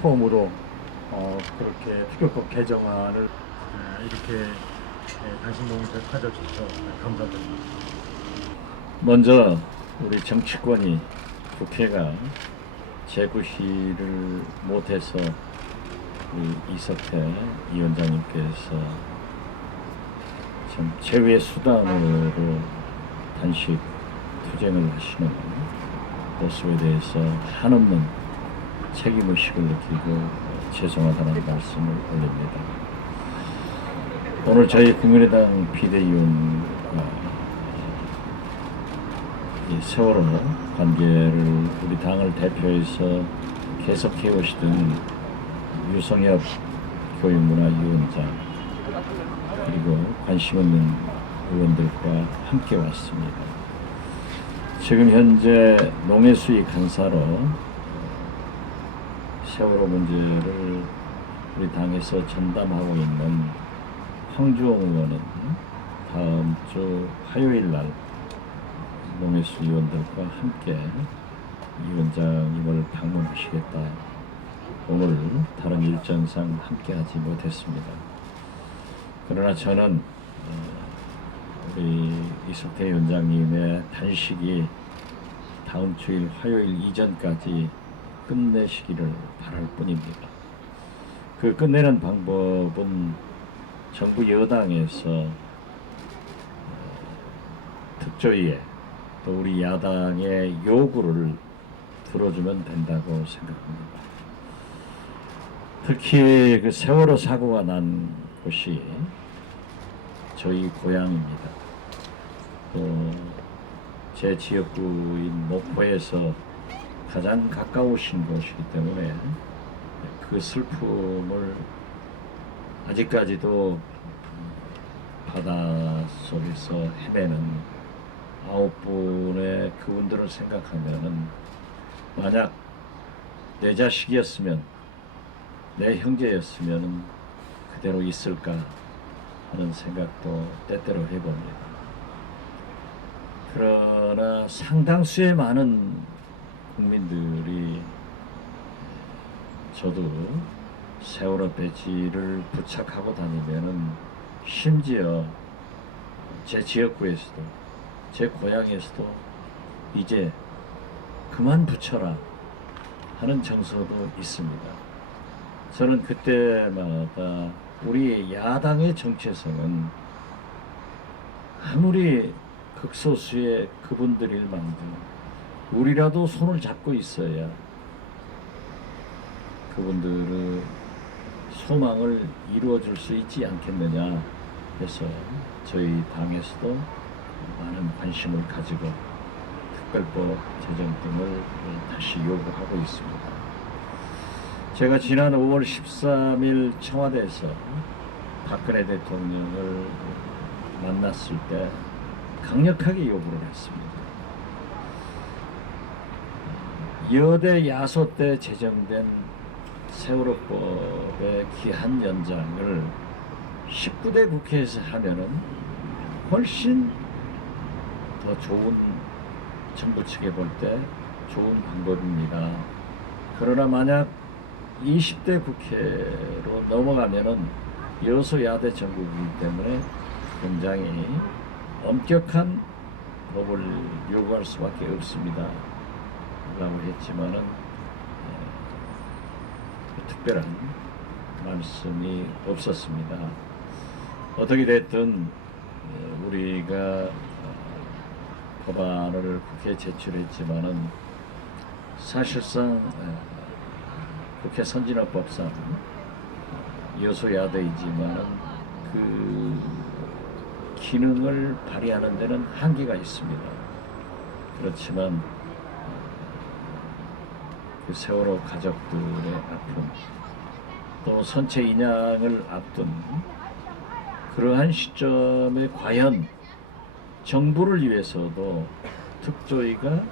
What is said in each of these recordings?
처음으로 그렇게 특별법 개정안을 이렇게 당신 농의를 가져주셔서 감사드립니다. 먼저 우리 정치권이 국회가 제구시를 못해서 우리 이석태 위원장님께서 참 최후의 수단으로 단식 투쟁을 하시는 모습에 대해서 한없는 책임의식을 느끼고 죄송하다는 말씀을 올립니다. 오늘 저희 국민의당 비대위원 이 세월호 관계를 우리 당을 대표해서 계속해 오시던 유성엽 교육문화위원장 그리고 관심 있는 의원들과 함께 왔습니다. 지금 현재 농해수위 간사로 세월호 문제를 우리 당에서 전담하고 있는 황주홍 의원은 다음 주 화요일 날 농해수 위원들과 함께 위원장님을 방문하시겠다. 오늘 다른 일정상 함께하지 못했습니다. 그러나 저는 우리 이석태 위원장님의 단식이 다음 주일 화요일 이전까지 끝내시기를 바랄 뿐입니다. 그 끝내는 방법은 정부 여당에서 특조위에 또 우리 야당의 요구를 들어주면 된다고 생각합니다. 특히 그 세월호 사고가 난 곳이 저희 고향입니다. 또 제 지역구인 목포에서 가장 가까우신 곳이기 때문에 그 슬픔을 아직까지도 바다 속에서 헤매는 9분의 그분들을 생각하면은 만약 내 자식이었으면 내 형제였으면 그대로 있을까 하는 생각도 때때로 해봅니다. 그러나 상당수의 많은 국민들이 저도 세월호 배지를 부착하고 다니면은 심지어 제 지역구에서도 제 고향에서도 이제 그만 붙여라 하는 정서도 있습니다. 저는 그때마다 우리 야당의 정체성은 아무리 극소수의 그분들일 만큼 우리라도 손을 잡고 있어야 그분들의 소망을 이루어줄 수 있지 않겠느냐 해서 저희 당에서도 많은 관심을 가지고 특별법 제정 등을 다시 요구하고 있습니다. 제가 지난 5월 13일 청와대에서 박근혜 대통령을 만났을 때 강력하게 요구를 했습니다. 여대 야소 때 제정된 세월호법의 기한 연장을 19대 국회에서 하면은 훨씬 더 좋은, 정부 측에 볼 때 좋은 방법입니다. 그러나 만약 20대 국회로 넘어가면은 여소야대 정국이기 때문에 굉장히 엄격한 법을 요구할 수밖에 없습니다. 라고 했지만은 특별한 말씀이 없었습니다. 어떻게 됐든 우리가 법안을 국회에 제출했지만은 사실상 국회 선진화법상 여소야대이지만은 그 기능을 발휘하는 데는 한계가 있습니다. 그렇지만 그 세월호 가족들의 아픔, 또 선체 인양을 앞둔 그러한 시점에 과연 정부를 위해서도 특조위가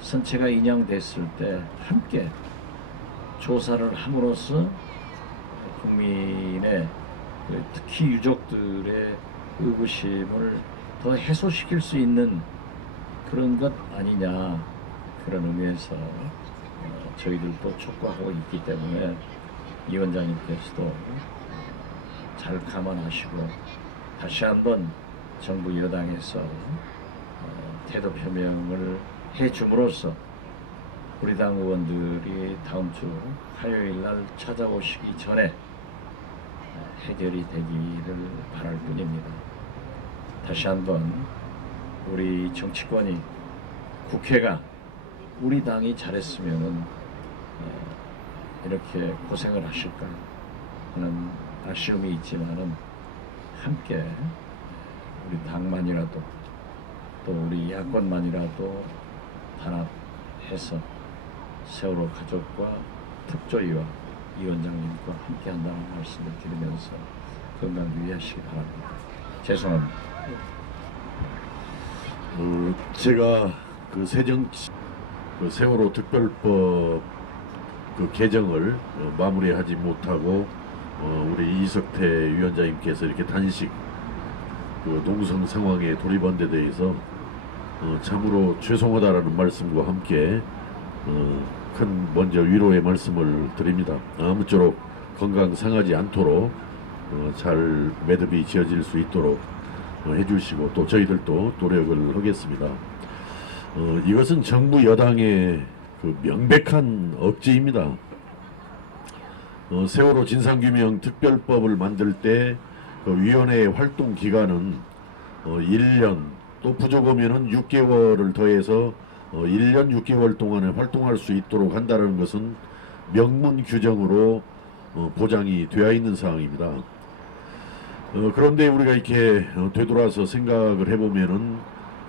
선체가 인양됐을 때 함께 조사를 함으로써 국민의 특히 유족들의 의구심을 더 해소시킬 수 있는 그런 것 아니냐, 그런 의미에서 저희들도 촉구하고 있기 때문에 위원장님께서도 잘 감안하시고 다시 한번 정부 여당에서 태도 표명을 해줌으로써 우리 당 의원들이 다음 주 화요일 날 찾아오시기 전에 해결이 되기를 바랄 뿐입니다. 다시 한번 우리 정치권이, 국회가 우리 당이 잘했으면은 이렇게 고생을 하실까 하는 아쉬움이 있지만은 함께 우리 당만이라도 또 우리 야권만이라도 단합해서 세월호 가족과 특조위와 위원장님과 함께한다는 말씀을 드리면서 건강 유의하시기 바랍니다. 죄송합니다. 제가 그 세월호 특별법 그 개정을 마무리하지 못하고 우리 이석태 위원장님께서 이렇게 단식 그 농성 상황에 돌입한 데 대해서 참으로 죄송하다라는 말씀과 함께 큰 먼저 위로의 말씀을 드립니다. 아무쪼록 건강 상하지 않도록 잘 매듭이 지어질 수 있도록 해주시고 또 저희들도 노력을 하겠습니다. 이것은 정부 여당의 그 명백한 억지입니다. 세월호 진상규명 특별법을 만들 때 그 위원회의 활동 기간은 1년 또 부족하면은 6개월을 더해서 1년 6개월 동안에 활동할 수 있도록 한다는 것은 명문 규정으로 보장이 되어 있는 사항입니다. 그런데 우리가 이렇게 되돌아서 생각을 해보면은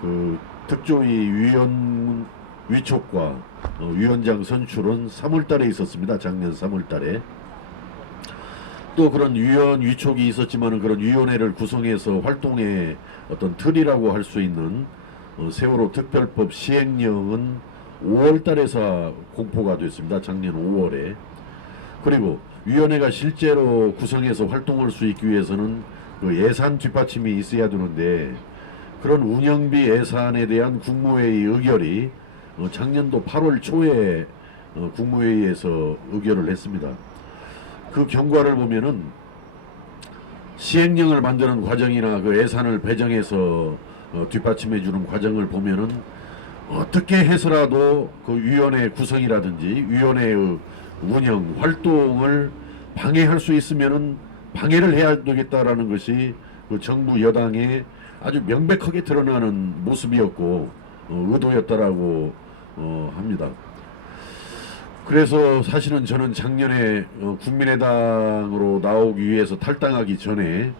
그 특조위 위원 위촉과 위원장 선출은 3월달에 있었습니다. 작년 3월달에. 또 그런 위원 위촉이 있었지만은 그런 위원회를 구성해서 활동의 어떤 틀이라고 할 수 있는 세월호 특별법 시행령은 5월달에서 공포가 됐습니다. 작년 5월에. 그리고 위원회가 실제로 구성해서 활동할 수 있기 위해서는 그 예산 뒷받침이 있어야 되는데 그런 운영비 예산에 대한 국무회의 의결이 작년도 8월 초에 국무회의에서 의결을 했습니다. 그 경과를 보면은 시행령을 만드는 과정이나 그 예산을 배정해서 뒷받침해 주는 과정을 보면은 어떻게 해서라도 그 위원회 구성이라든지 위원회의 운영 활동을 방해할 수 있으면은 방해를 해야 되겠다라는 것이 그 정부 여당의 아주 명백하게 드러나는 모습이었고 의도였다라고 합니다. 그래서 사실은 저는 작년에 국민의당으로 나오기 위해서 탈당하기 전에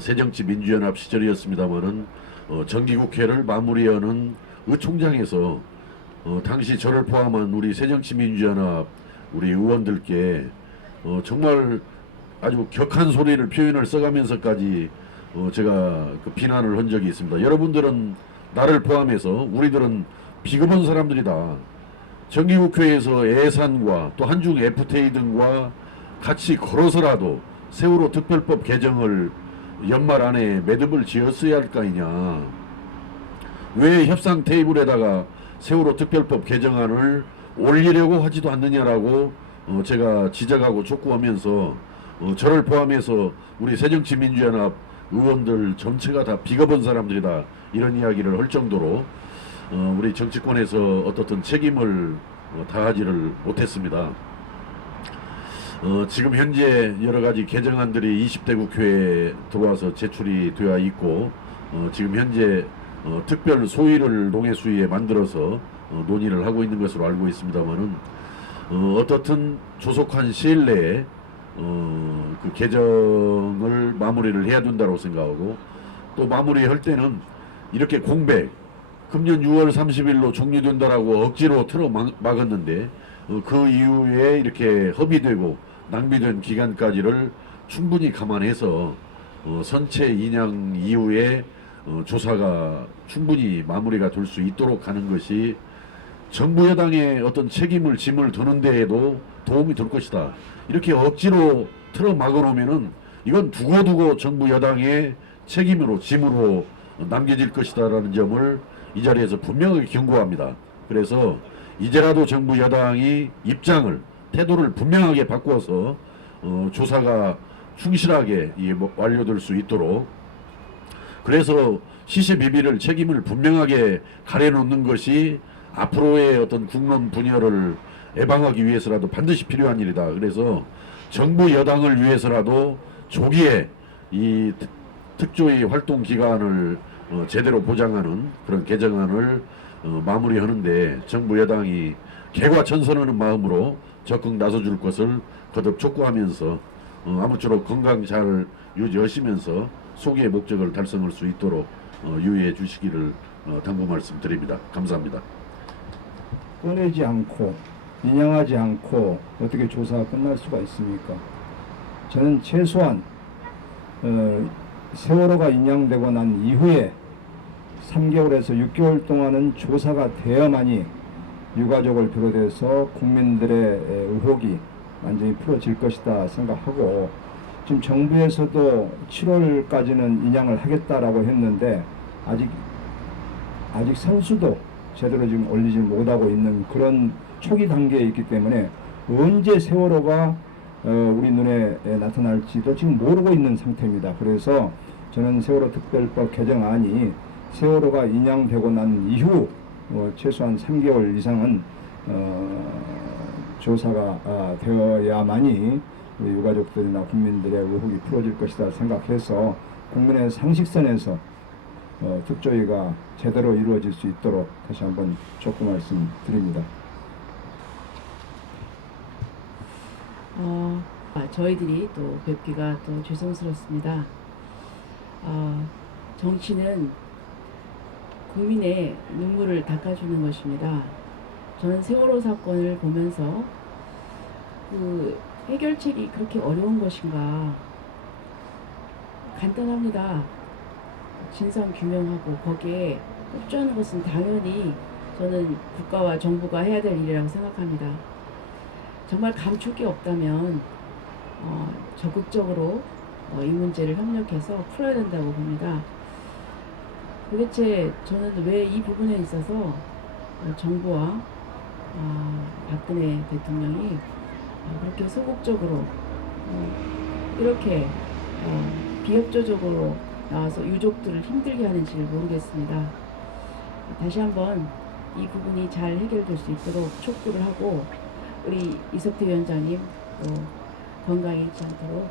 새정치민주연합 시절이었습니다마는 정기국회를 마무리하는 의총장에서 당시 저를 포함한 우리 새정치민주연합 우리 의원들께 정말 아주 격한 소리를 표현을 써가면서까지 제가 그 비난을 한 적이 있습니다. 여러분들은 나를 포함해서 우리들은 비겁한 사람들이다. 정기국회에서 예산과 또 한중 FTA 등과 같이 걸어서라도 세월호 특별법 개정을 연말 안에 매듭을 지었어야 할 거 아니냐. 왜 협상 테이블에다가 세월호 특별법 개정안을 올리려고 하지도 않느냐라고 제가 지적하고 촉구하면서 저를 포함해서 우리 새정치민주연합 의원들 전체가 다 비겁한 사람들이다 이런 이야기를 할 정도로 우리 정치권에서 어떻든 책임을 다하지를 못했습니다. 지금 현재 여러가지 개정안들이 20대 국회에 들어와서 제출이 되어 있고 지금 현재 특별 소위를 농해수위에 만들어서 논의를 하고 있는 것으로 알고 있습니다만은 어떻든 조속한 시일 내에 그 개정을 마무리를 해야 된다고 생각하고 또 마무리할 때는 이렇게 공백 금년 6월 30일로 종료된다라고 억지로 틀어 막았는데 그 이후에 이렇게 허비되고 낭비된 기간까지를 충분히 감안해서 선체 인양 이후에 조사가 충분히 마무리가 될 수 있도록 하는 것이 정부 여당의 어떤 책임을 짐을 드는 데에도 도움이 될 것이다. 이렇게 억지로 틀어 막아놓으면은 이건 두고두고 정부 여당의 책임으로 짐으로 남겨질 것이다라는 점을 이 자리에서 분명하게 경고합니다. 그래서 이제라도 정부 여당이 입장을 태도를 분명하게 바꾸어서 조사가 충실하게 완료될 수 있도록, 그래서 시시비비를 책임을 분명하게 가려놓는 것이 앞으로의 어떤 국론 분열을 예방하기 위해서라도 반드시 필요한 일이다. 그래서 정부 여당을 위해서라도 조기에 이 특조위 활동 기간을 제대로 보장하는 그런 개정안을 마무리하는데 정부 여당이 개과천선하는 마음으로 적극 나서줄 것을 거듭 촉구하면서 아무쪼록 건강 잘 유지하시면서 소기의 목적을 달성할 수 있도록 유의해 주시기를 당부 말씀드립니다. 감사합니다. 꺼내지 않고 인양하지 않고 어떻게 조사가 끝날 수가 있습니까? 저는 최소한 세월호가 인양되고 난 이후에 3개월에서 6개월 동안은 조사가 되어야만이 유가족을 비롯해서 국민들의 의혹이 완전히 풀어질 것이다 생각하고, 지금 정부에서도 7월까지는 인양을 하겠다라고 했는데 아직 선수도 제대로 지금 올리지 못하고 있는 그런 초기 단계에 있기 때문에 언제 세월호가 우리 눈에 나타날지도 지금 모르고 있는 상태입니다. 그래서 저는 세월호 특별법 개정안이 세월호가 인양되고 난 이후 최소한 3개월 이상은 조사가 되어야만이 우리 유가족들이나 국민들의 의혹이 풀어질 것이다 생각해서 국민의 상식선에서 특조위가 제대로 이루어질 수 있도록 다시 한번 촉구 말씀드립니다. 저희들이 또 뵙기가 또 죄송스럽습니다. 정치는 국민의 눈물을 닦아주는 것입니다. 저는 세월호 사건을 보면서 그 해결책이 그렇게 어려운 것인가? 간단합니다. 진상 규명하고 거기에 협조하는 것은 당연히 저는 국가와 정부가 해야 될 일이라고 생각합니다. 정말 감촉이 없다면 적극적으로 이 문제를 협력해서 풀어야 된다고 봅니다. 도대체 저는 왜 이 부분에 있어서 정부와 박근혜 대통령이 그렇게 소극적으로 이렇게 비협조적으로 나와서 유족들을 힘들게 하는지를 모르겠습니다. 다시 한번 이 부분이 잘 해결될 수 있도록 촉구를 하고 우리 이석태 위원장님 또 건강에 잃지 않도록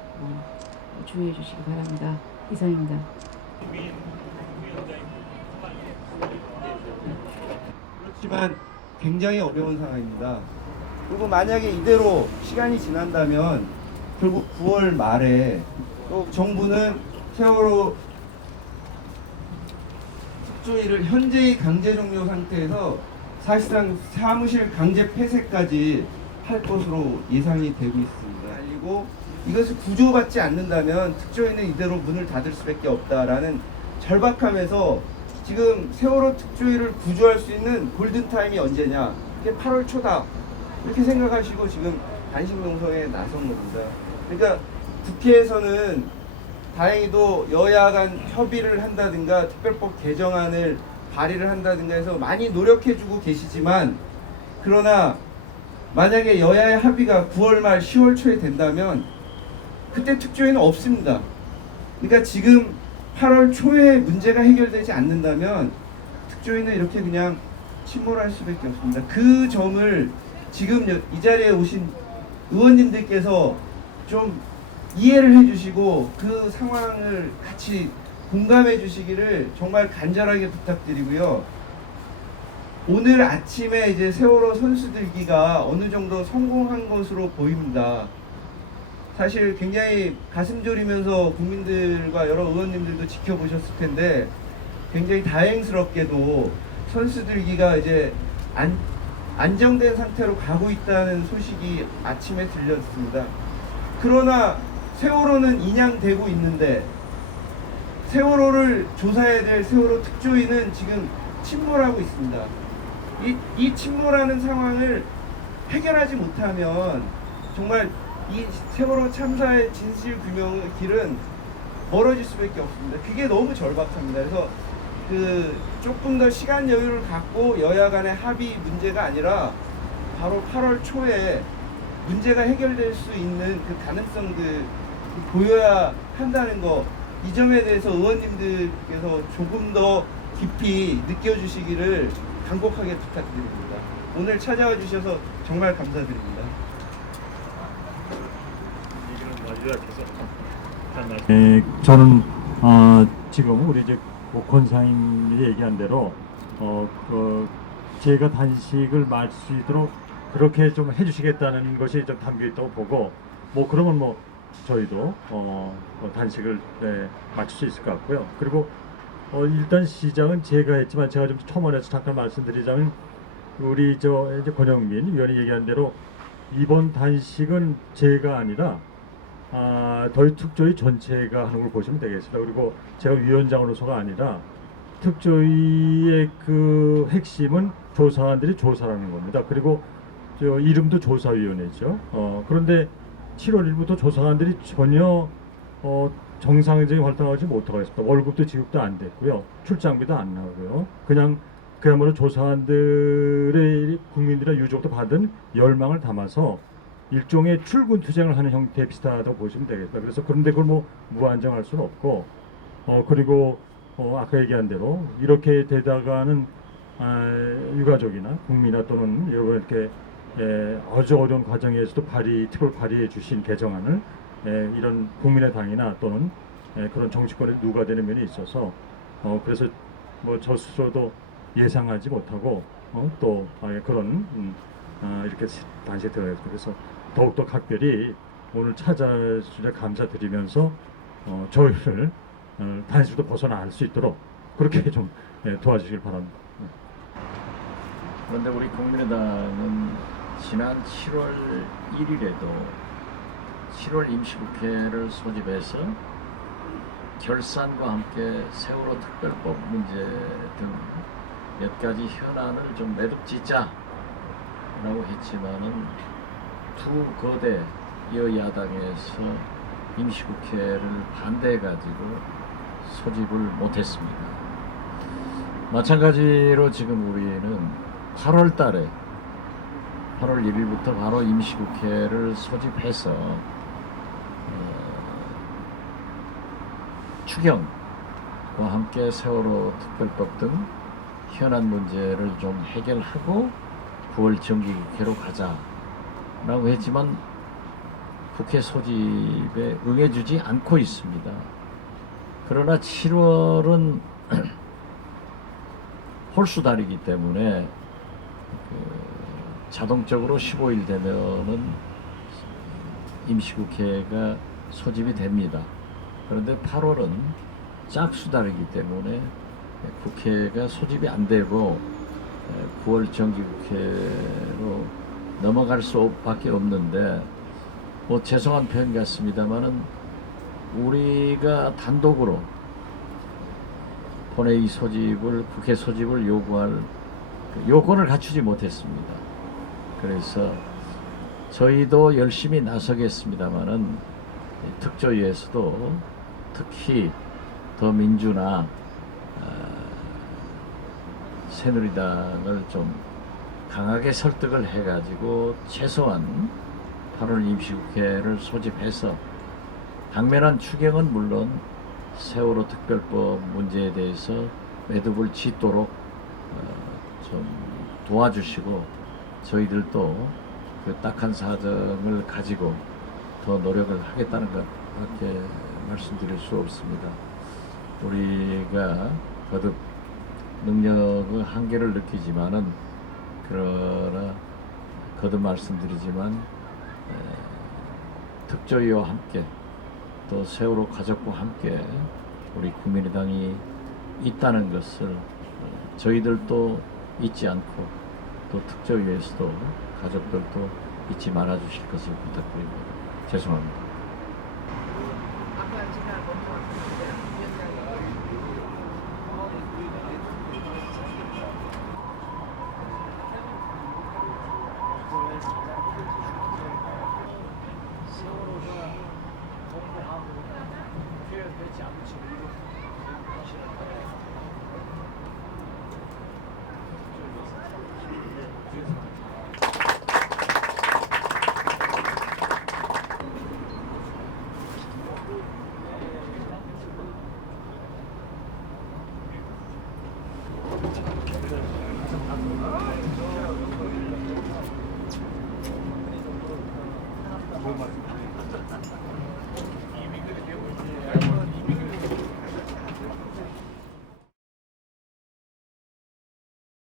주의해 주시기 바랍니다. 이상입니다. 그렇지만 굉장히 어려운 상황입니다. 그리고 만약에 이대로 시간이 지난다면 결국 9월 말에 또 정부는 세월호 특조위를 현재의 강제 종료 상태에서 사실상 사무실 강제 폐쇄까지 할 것으로 예상이 되고 있습니다. 그리고 이것을 구조받지 않는다면 특조위는 이대로 문을 닫을 수밖에 없다라는 절박함에서 지금 세월호 특조위를 구조할 수 있는 골든타임이 언제냐, 그게 8월 초다 이렇게 생각하시고 지금 단식 농성에 나선 겁니다. 그러니까 국회에서는 다행히도 여야 간 협의를 한다든가 특별법 개정안을 발의를 한다든가 해서 많이 노력해주고 계시지만, 그러나 만약에 여야의 합의가 9월 말 10월 초에 된다면 그때 특조위는 없습니다. 그러니까 지금 8월 초에 문제가 해결되지 않는다면 특조위는 이렇게 그냥 침몰할 수밖에 없습니다. 그 점을 지금 이 자리에 오신 의원님들께서 좀 이해를 해주시고 그 상황을 같이 공감해 주시기를 정말 간절하게 부탁드리고요. 오늘 아침에 이제 세월호 선수들기가 어느 정도 성공한 것으로 보입니다. 사실 굉장히 가슴 졸이면서 국민들과 여러 의원님들도 지켜보셨을 텐데 굉장히 다행스럽게도 선수들기가 이제 안정된 상태로 가고 있다는 소식이 아침에 들렸습니다. 그러나 세월호는 인양되고 있는데 세월호를 조사해야 될 세월호 특조위는 지금 침몰하고 있습니다. 이 침몰하는 상황을 해결하지 못하면 정말 이 세월호 참사의 진실 규명의 길은 멀어질 수밖에 없습니다. 그게 너무 절박합니다. 그래서 그 조금 더 시간 여유를 갖고 여야 간의 합의 문제가 아니라 바로 8월 초에 문제가 해결될 수 있는 그 가능성들 보여야 한다는 거, 이 점에 대해서 의원님들께서 조금 더 깊이 느껴주시기를 간곡하게 부탁드립니다. 오늘 찾아와 주셔서 정말 감사드립니다. 저는 지금 우리 이제 권사님이 얘기한 대로 제가 단식을 마칠 수 있도록 그렇게 좀 해주시겠다는 것이 좀 담겨 있다고 보고, 뭐 그러면 뭐 저희도 단식을 마칠 수 있을 것 같고요. 그리고 일단 시작은 제가 했지만 제가 좀 첨언해서 잠깐 말씀드리자면, 우리 이제 권영민 위원이 얘기한 대로 이번 단식은 제가 아니라 더위 특조위 전체가 하는 걸 보시면 되겠습니다. 그리고 제가 위원장으로서가 아니라 특조위의 그 핵심은 조사관들이 조사라는 겁니다. 그리고 이름도 조사위원회죠. 그런데 7월 1일부터 조사관들이 전혀 정상적인 활동하지 못하고 있습니다. 월급도 지급도 안 됐고요. 출장비도 안 나오고요. 그냥 그야말로 조사관들의 국민들의 유족도 받은 열망을 담아서 일종의 출근 투쟁을 하는 형태 비슷하다고 보시면 되겠다. 그래서 그런데 그걸 뭐 무한정할 수는 없고, 그리고 아까 얘기한 대로 이렇게 되다가는 유가족이나 국민이나 또는 여러분 이렇게 아주 어려운 과정에서도 특별 발의해 주신 개정안을 이런 국민의당이나 또는 그런 정치권에 누가 되는 면이 있어서 그래서 뭐 저 스스로도 예상하지 못하고 또 그런 이렇게 단식에 들어가서 그래서 더욱더 각별히 오늘 찾아주셔서 감사드리면서 저희를 단식도 벗어날 수 있도록 그렇게 좀 도와주시길 바랍니다. 그런데 우리 국민의당은 지난 7월 1일에도 7월 임시국회를 소집해서 결산과 함께 세월호 특별법 문제 등 몇 가지 현안을 좀 매듭 짓자라고 했지만은 두 거대 여야당에서 임시국회를 반대해가지고 소집을 못했습니다. 마찬가지로 지금 우리는 8월 달에 8월 1일부터 바로 임시국회를 소집해서 추경과 함께 세월호 특별법 등 현안 문제를 좀 해결하고 9월 정기국회로 가자라고 했지만 국회 소집에 응해주지 않고 있습니다. 그러나 7월은 홀수달이기 때문에 자동적으로 15일 되면은 임시국회가 소집이 됩니다. 그런데 8월은 짝수달이기 때문에 국회가 소집이 안 되고 9월 정기국회로 넘어갈 수밖에 없는데, 뭐 죄송한 표현 같습니다만은 우리가 단독으로 본회의 소집을, 국회 소집을 요구할 요건을 갖추지 못했습니다. 그래서 저희도 열심히 나서겠습니다만은 특조위에서도 특히 더민주나 새누리당을 좀 강하게 설득을 해가지고 최소한 8월 임시국회를 소집해서 당면한 추경은 물론 세월호 특별법 문제에 대해서 매듭을 짓도록 좀 도와주시고, 저희들도 그 딱한 사정을 가지고 더 노력을 하겠다는 것밖에 말씀드릴 수 없습니다. 우리가 거듭 능력의 한계를 느끼지만은, 그러나 거듭 말씀드리지만 특조위와 함께 또 세월호 가족과 함께 우리 국민의당이 있다는 것을 저희들도 잊지 않고 또 특조위에서도 가족들도 잊지 말아 주실 것을 부탁드립니다. 죄송합니다. 좋은 말씀.